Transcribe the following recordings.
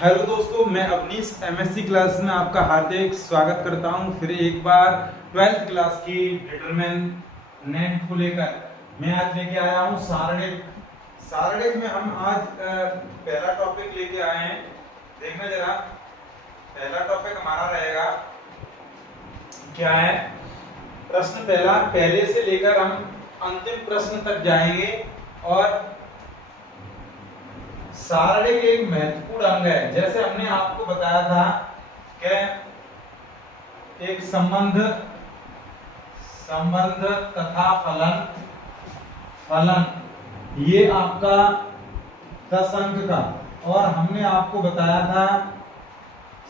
Hello दोस्तों, मैं Awanish MSc class में आपका हार्दिक स्वागत करता हूं। फिर एक बार 12th क्लास की डिटरमिनेंट को लेकर मैं आज लेके आया हूं सारणिक। सारणिक में हम आज पहला टॉपिक लेके आए हैं। देखना जरा, पहला टॉपिक हमारा रहेगा क्या है। प्रश्न पहला, पहले से लेकर हम अंतिम प्रश्न तक जाएंगे। और सारणिक एक महत्वपूर्ण अंग है। जैसे हमने आपको बताया था कि एक संबंध तथा फलन ये आपका 10 अंक का, और हमने आपको बताया था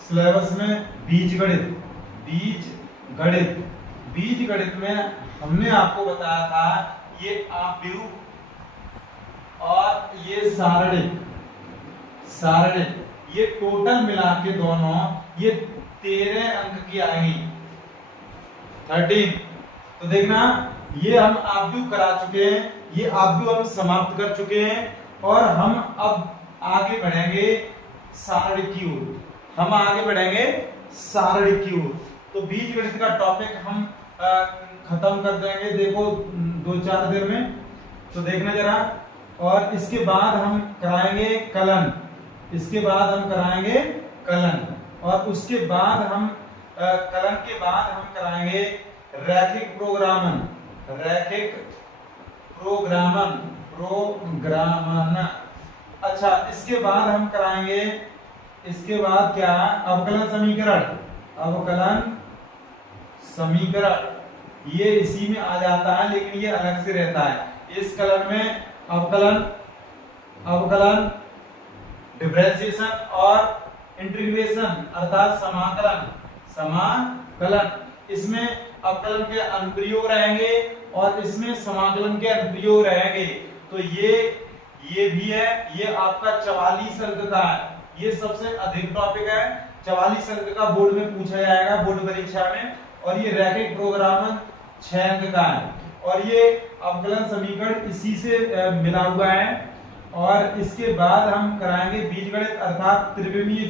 सिलेबस में बीज गणित में हमने आपको बताया था ये आव्यूह और ये सारणिक ये टोटल मिला के दोनों ये 13 अंक की आएंगी, 13। तो देखना, ये हम आव्यूह करा चुके हैं, ये आव्यूह हम समाप्त कर चुके हैं और हम अब आगे बढ़ेंगे सारणिक की ओर। तो बीजगणित का टॉपिक हम खत्म कर देंगे, देखो 2-4 दिन में। तो देखना जरा, और इसके बाद हम कराएंगे कलन, और उसके बाद हम कलन के बाद हम कराएंगे रैखिक प्रोग्रामन। अच्छा, इसके बाद हम कराएंगे, इसके बाद क्या, अवकलन समीकरण। ये इसी में आ जाता है, लेकिन ये अलग से रहता है। इस कलन में अवकलन डिफरेंशिएशन और इंटीग्रेशन अर्थात समाकलन, इसमें अवकलन के अनुप्रयोग रहेंगे और इसमें समाकलन के अनुप्रयोग रहेंगे। तो ये भी है, ये आपका 44 अंक का है, ये सबसे अधिक टॉपिक है। 44 अंक का बोर्ड में पूछा जाएगा, बोर्ड परीक्षा में। और ये रैखिक प्रोग्रामन 6 अंक का है, और ये अवकलन समीकरण इसी से मिला हुआ है। और इसके बाद हम कराएंगे बीजगणित अर्थात त्रिविमीय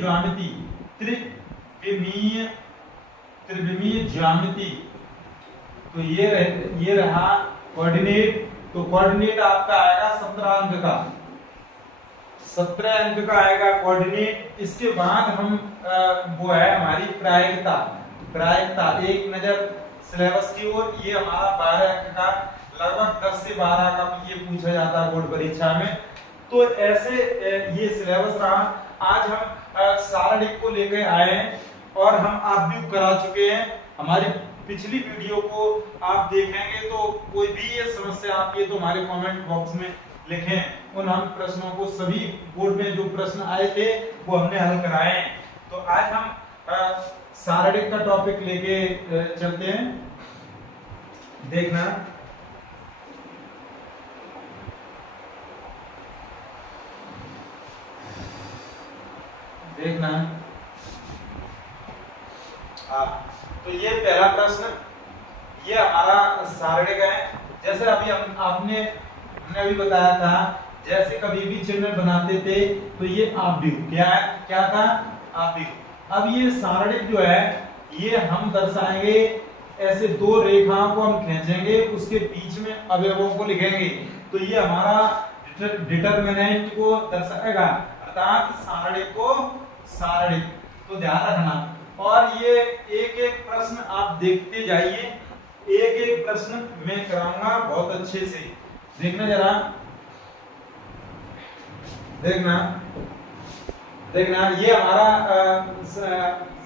ज्यामिति। तो ये रहा कोऑर्डिनेट। तो कोऑर्डिनेट आपका आएगा 17 अंक का आएगा कोऑर्डिनेट। इसके बाद हम वो है हमारी प्रायिकता। एक नजर सिलेबस की ओर, ये हमारा 12 अंक का, लगभग 10 से 12 का ये पूछा जाता है बोर्ड परीक्षा में। तो ऐसे ये सिलेबस रहा। आज हम सारणिक को लेकर आए हैं और हम आव्यूह करा चुके हैं। हमारी पिछली वीडियो को आप देखेंगे तो कोई भी ये समस्या आपकी है तो हमारे कमेंट बॉक्स में लिखें। उन हम प्रश्नों को, सभी बोर्ड में जो प्रश्न आए थे वो हमने हल कराए हैं। तो आज हम सारणिक का टॉपिक लेके चलते हैं। देखना, तो ये पहला प्रश्न, ये हमारा सारणिक है। जैसे अभी हमने अभी बताया था, जैसे कभी भी चिन्ह बनाते थे तो ये आव्यूह क्या था, आव्यूह। अब ये सारणिक जो है ये हम दर्शाएंगे, ऐसे 2 रेखाओं को हम खींचेंगे, उसके बीच में अवयवों को लिखेंगे। तो ये हमारा डिटरमिनेंट को दर्शाएगा, अर्थात सारणिक। तो ध्यान रखना। और ये एक प्रश्न आप देखते जाइए, एक प्रश्न मैं कराऊंगा बहुत अच्छे से। देखना जरा, देखना ये हमारा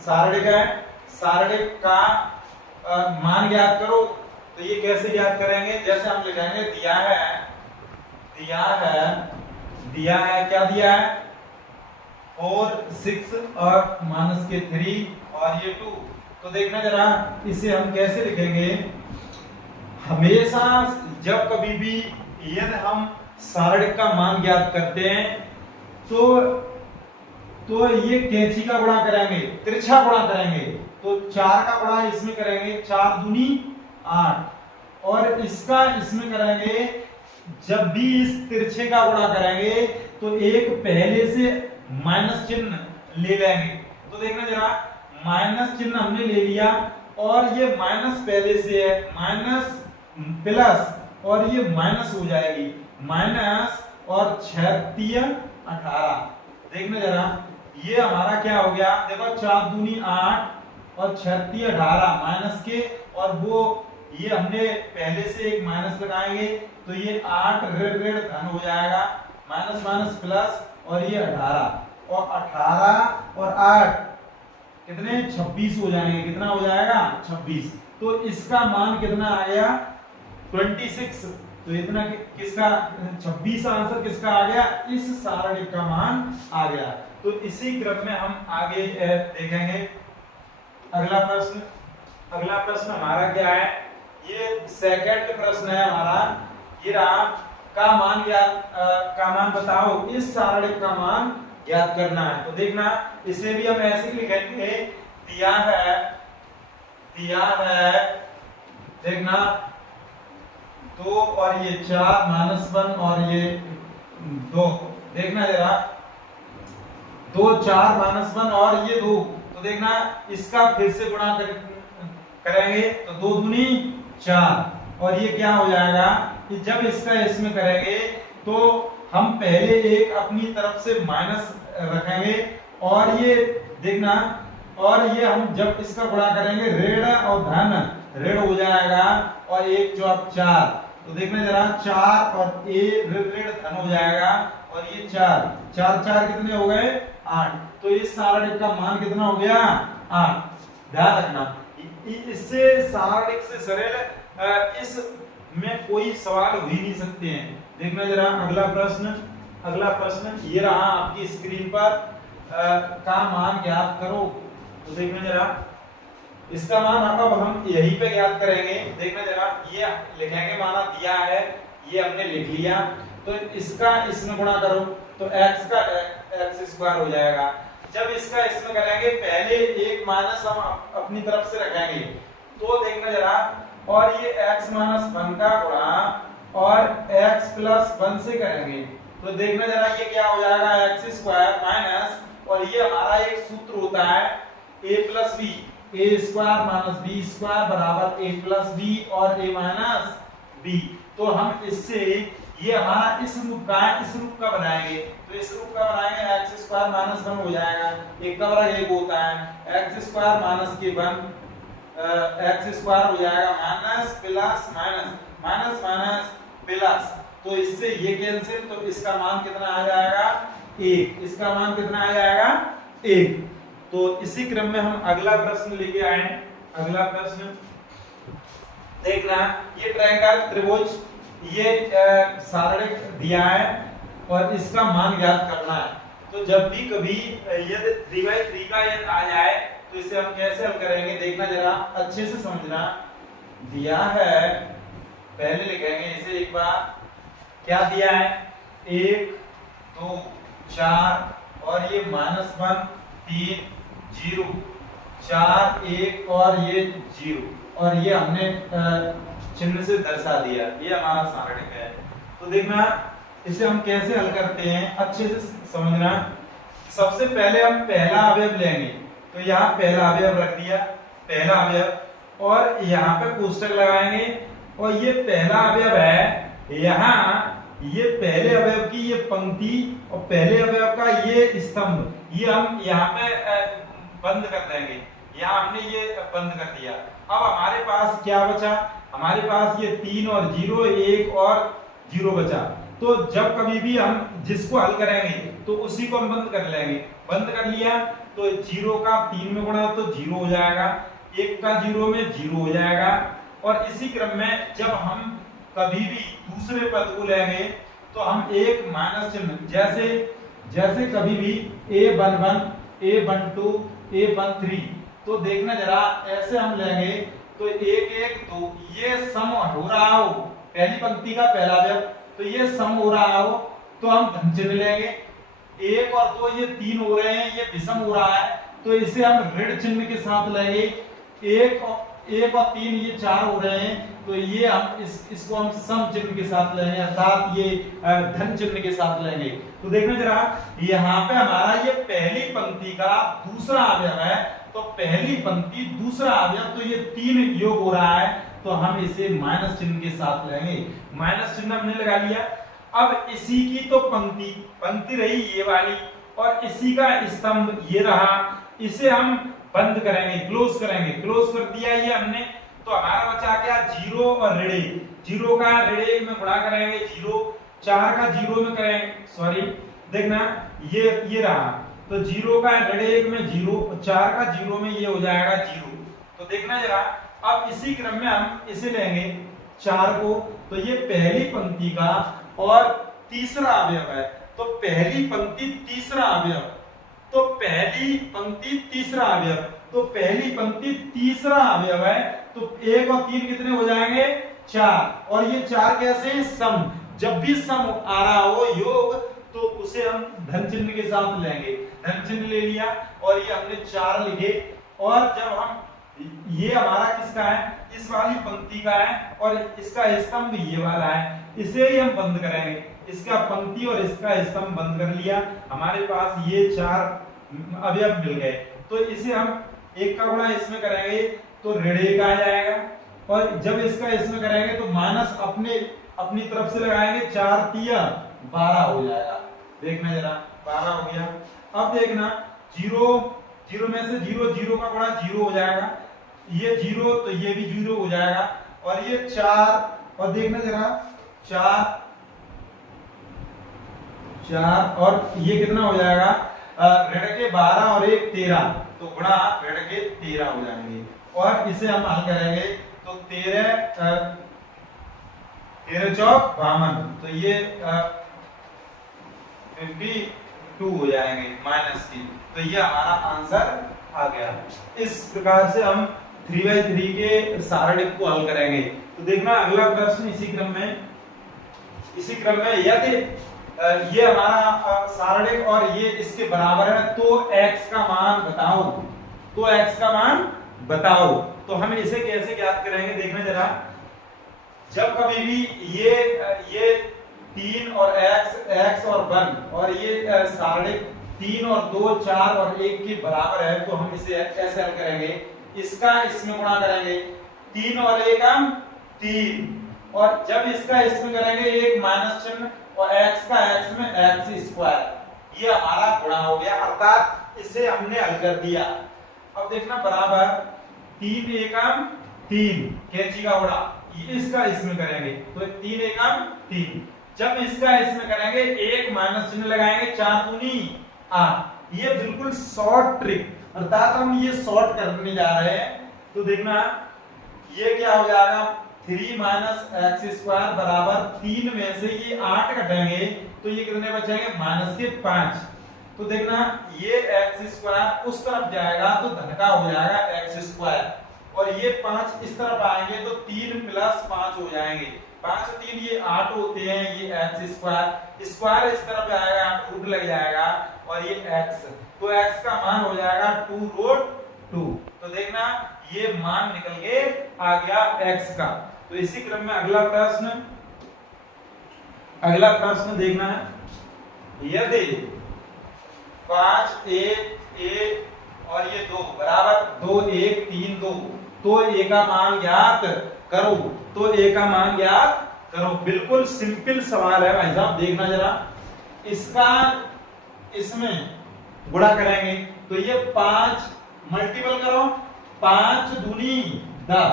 सारणिक है। सारणिक का मान ज्ञात करो। तो ये कैसे ज्ञात करेंगे, जैसे हम लिखेंगे दिया है क्या दिया है, 4, 6 और -3 और ये 2। तो देखना जरा, इसे हम कैसे लिखेंगे। हमेशा जब कभी भी यदि हम सारणिक का मान ज्ञात करते हैं तो ये कैंची का गुणा करेंगे, तिरछा गुणा करेंगे। तो 4 का गुणा इसमें करेंगे, 4 दूनी 8, और इसका इसमें करेंगे। जब भी इस तिरछे का गुणा करेंगे तो एक पहले से माइनस चिन्ह ले लेंगे। तो देखना जरा, माइनस चिन्ह हमने ले लिया और ये माइनस पहले से है, माइनस प्लस और ये माइनस हो जाएगी, माइनस और 6 18। देखना जरा, ये हमारा क्या हो गया, देखो 4 दूनी 8 और 6 18 माइनस के, और वो ये हमने पहले से एक माइनस लगाएंगे तो ये 8 ऋण ऋण धन हो जाएगा, माइनस माइनस प्लस और ये 18 और 18 और 8 कितने 26 हो जाएंगे, कितना हो जाएगा 26। तो इसका मान कितना आ गया 26। तो इतना किसका 26 आंसर किसका आ गया, इस सारणी का मान आ गया। तो इसी क्रम में हम आगे देखेंगे अगला प्रश्न। अगला प्रश्न हमारा क्या है, ये सेकंड प्रश्न है हमारा, ये रहा का मान बताओ, इस सारणी का मान ज्ञात करना है। तो देखना, इसे भी हम ऐसे लिखेंगे, दिया है देखना 2 और ये 4 -1 और ये 2। देखना जरा 2 4 -1 और ये 2। तो देखना इसका फिर से गुणा करेंगे तो 2 दूनी 4 और ये क्या हो जाएगा कि जब इसका इसमें करेंगे तो हम पहले एक अपनी तरफ से माइनस रखेंगे और ये देखना, और ये हम जब इसका गुणा करेंगे ऋण और धन ऋण हो जाएगा और 1 4 4। तो देखना जरा 4 और ए ऋण धन हो जाएगा और ये 4 4 4 कितने हो गए 8। तो इस सारणिक का मान कितना हो गया 8। ध्यान रखना, इससे सारणिक से सरल इस में कोई सवाल हो ही नहीं सकते हैं। देखना जरा अगला प्रश्न ये रहा आपकी स्क्रीन पर, का मान ज्ञात करो। तो देखना जरा इसका मान अब हम यहीं पे ज्ञात करेंगे। देखना जरा ये लिखेंगे, माना दिया है ये हमने लिख लिया, तो इसका इसमें गुणा करो तो x का x स्क्वायर हो जाएगा। जब इसका इसमें करेंगे पहले एक माइनस हम अपनी तरफ से रखेंगे, तो देखना जरा, और ये x - 1 का गुणा और x + 1 से करेंगे तो देखना जरा ये क्या हो जाएगा x स्क्वायर माइनस, और ये हमारा एक सूत्र होता है a + b, a square - b square बराबर a + b और a - b। तो हम इससे ये हमारा इस रूप का है, इस रूप का बनाएंगे। तो इस रूप का बनाएंगे x स्क्वायर - 1 हो जाएगा, एक का वर्ग 1 होता है, x स्क्वायर - के 1 x स्क्वायर हो जाएगा minus plus minus minus plus. तो इससे ये कैंसिल, तो इसका मान कितना आ जाएगा 1। इसका मान कितना आ जाएगा 1। तो इसी क्रम में हम अगला प्रश्न लेके आए हैं। अगला प्रश्न देखना, ये ट्रायंगल त्रिभुज ये सारणिक दिया है और इसका मान ज्ञात करना है। तो जब भी कभी यदि 3/3 का यदि आ जाए तो इसे हम कैसे हल करेंगे, देखना जरा अच्छे से समझना। दिया है, पहले लिखेंगे इसे एक बार, क्या दिया है 1 2 4 और ये -1 3 0 4 1 और ये 0 और ये हमने चिन्ह से दर्शा दिया, ये हमारा सारणिक है। तो देखना इसे हम कैसे हल करते हैं, अच्छे से समझना। सबसे पहले हम पहला अवयव लेंगे, तो यहाँ पहला अवयव रख दिया, पहला अवयव, और यहाँ पे कोष्टक लगाएंगे और ये पहला अवयव है, यहाँ ये पहले अवयव की ये पंक्ति और पहले अवयव का ये स्तंभ, ये हम यहाँ पे बंद कर देंगे। यहाँ हमने ये बंद कर दिया। अब हमारे पास क्या बचा, हमारे पास ये 3 और 0 1 और 0 बचा। तो जब कभी भी हम जिसको हल करेंगे तो उसी को हम बंद कर लेंगे। बंद कर लिया तो 0 का 3 में गुणा तो 0 हो जाएगा, 1 का 0 में 0 हो जाएगा। और इसी क्रम में जब हम कभी भी दूसरे पद को लेंगे तो हम एक माइनस चिन्ह, जैसे कभी भी a11 a12 a13, तो देखना जरा ऐसे हम लेंगे तो 1 1 2 ये सम हो रहा हो, पहली पंक्ति का पहला अवयव, तो ये सम हो रहा हो तो हम धन चिन्ह लेंगे। 1 और 2 ये 3 हो रहे हैं, ये विषम हो रहा है तो इसे हम ऋण चिन्ह के साथ लेंगे। 1 1 और 3 ये 4 हो रहे हैं, तो ये हम इसको हम सम चिन्ह के साथ लेंगे, अर्थात ये धन चिन्ह के साथ लेंगे। तो देखना जरा, यहाँ पे हमारा ये पहली पंक्ति का दूसरा अवयव है, तो पहली पंक्ति दूसरा अवयव, तो ये 3 योग हो रहा है, तो हम इसे माइनस चिन्ह के साथ लेंगे। माइनस चिन्ह हमने लगा लिया। अब इसी की तो पंक्ति रही ये वाली, और इसी का स्तंभ ये रहा, इसे हम बंद करेंगे, क्लोज करेंगे। क्लोज कर दिया ये हमने, तो हमारा बचा क्या, 0 और ऋण 0 का ऋण 1 में गुणा करेंगे 0, 4 का 0 में करेंगे, सॉरी देखना ये रहा, तो 0 का ऋण 1 में 0, 4 का 0 में ये हो जाएगा 0। तो देखना जरा, अब इसी क्रम में हम इसे लेंगे 4 को, तो ये पहली पंक्ति का और तीसरा अवयव है, तो पहली पंक्ति तीसरा अवयव, तो पहली पंक्ति तीसरा अवयव, तो पहली पंक्ति तीसरा अवयव है, तो 1 और 3 कितने हो जाएंगे, 4, और ये 4 कैसे, सम। जब भी सम आ रहा हो योग, तो उसे हम धन चिन्ह के साथ लेंगे। धन चिन्ह ले लिया, और ये हमने 4 लिखे, और जब हम ये हमारा किसका है, इस वाली पंक्ति का है, और इसका स्तंभ ये वाला है, इसे ही हम बंद करेंगे। इसका पंक्ति और इसका स्तंभ बंद कर लिया, हमारे पास ये 4 अवयव मिल गए। तो इसे हम 1 का गुणा इसमें करेंगे, तो ऋण 1 आ जाएगा, और जब इसका इसमें करेंगे तो माइनस अपनी तरफ से लगाएंगे, 4 तिया 12 हो जाएगा। देखना जरा, 12 हो गया। अब देखना, 0 में से 0 का गुणा 0 हो जाएगा, ये 0 तो ये भी 0 हो जाएगा, और ये 4, और देखना जरा 4 और ये कितना हो जाएगा, ऋण के 12 और 1 13, तो गुणा ऋण के 13 हो जाएंगे, और इसे हम हल करेंगे तो 13 चौक 52, तो ये 52 हो जाएंगे माइनस की, तो ये हमारा आंसर आ गया। इस प्रकार से हम 3/3 के सारणिक को हल करेंगे। तो देखना अगला प्रश्न इसी क्रम में यदि ये हमारा सारणिक और ये इसके बराबर है, तो x का मान बताओ। तो हम इसे कैसे ज्ञात करेंगे, देखना जरा, जब कभी भी ये 3 और x और 1 और ये सारणिक 3 और 2 4 और 1 के बराबर है, तो हम इसे ऐसे हल करेंगे, इसका इसमें गुणा करेंगे, 3 और 1 हम 3, और जब इसका इसमें करेंगे 1 माइनस चिन्ह, और x का x में x², ये हमारा गुणा हो गया, अर्थात इसे हमने हल कर दिया। अब देखना बराबर 3 एकम 3, कैंची का गुणा, इसका इसमें करेंगे तो 3 एकम 3, जब इसका इसमें करेंगे 1 माइनस चिन्ह लगाएंगे, 4 दूनी 8। ये बिल्कुल शॉर्ट ट्रिक, अर्थात हम ये शॉर्ट करने जा रहे हैं। तो देखना ये क्या हो जाएगा, 3 माइनस x² बराबर 3 में से ये 8 घटेंगे, तो ये कितने बचेंगे, माइनस के 5। तो देखना ये x² उस तरफ जाएगा तो धन का हो जाएगा x², और ये 5 इस तरफ आएंगे तो 3 + 5 हो जाएंगे, 5 और 3 ये 8 होते हैं, ये x² स्क्वायर इस तरफ आएगा, रूट लग जाएगा, और ये x, तो x का मान हो जाएगा 2√2। तो देखना ये मान निकल के आ गया x का। तो इसी क्रम में अगला प्रश्न देखना है, यदि 5 1 1 और ये 2 बराबर 2 1 3 2, तो a का मान ज्ञात करो। बिल्कुल सिंपल सवाल है भाई साहब, देखना जरा, इसका इसमें गुणा करेंगे, तो ये 5 मल्टीपल करो, 5 दूनी 10,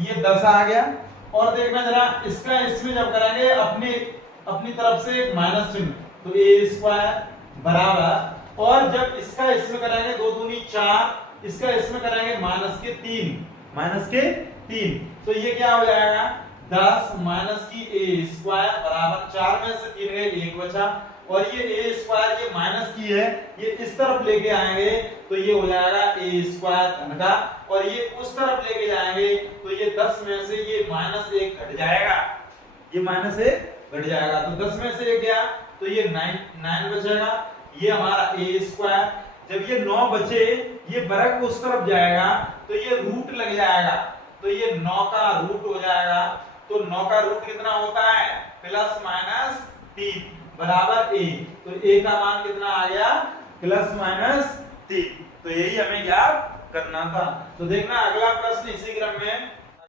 ये 10 आ गया, और देखना जरा इसका इसमें जब करेंगे अपनी तरफ से एक माइनस चिन्ह, तो a² बराबर, और जब इसका इसमें करेंगे 2 दूनी 4, इसका इसमें करेंगे माइनस के 3, तो ये क्या हो जाएगा, 10 माइनस की a² बराबर 4 में से 3 गए 1 बचा, और ये a² ये माइनस की है, ये इस तरफ लेके आएंगे तो ये हो जाएगा a² धन का, और ये उस तरफ लेके जाएंगे तो ये 10 में से ये -1 घट जाएगा, तो 10 में से 1 गया तो ये 9 बचेगा, ये हमारा a²। जब ये 9 बचे, ये वर्ग उस तरफ जाएगा तो ये रूट लग जाएगा, तो ये 9 का रूट हो जाएगा। तो 9 का रूट कितना होता है, प्लस माइनस 3 बराबर a। तो a का मान कितना आ गया, प्लस माइनस 3। तो यही हमें ज्ञात करना था। तो देखना अगला प्रश्न इसी क्रम में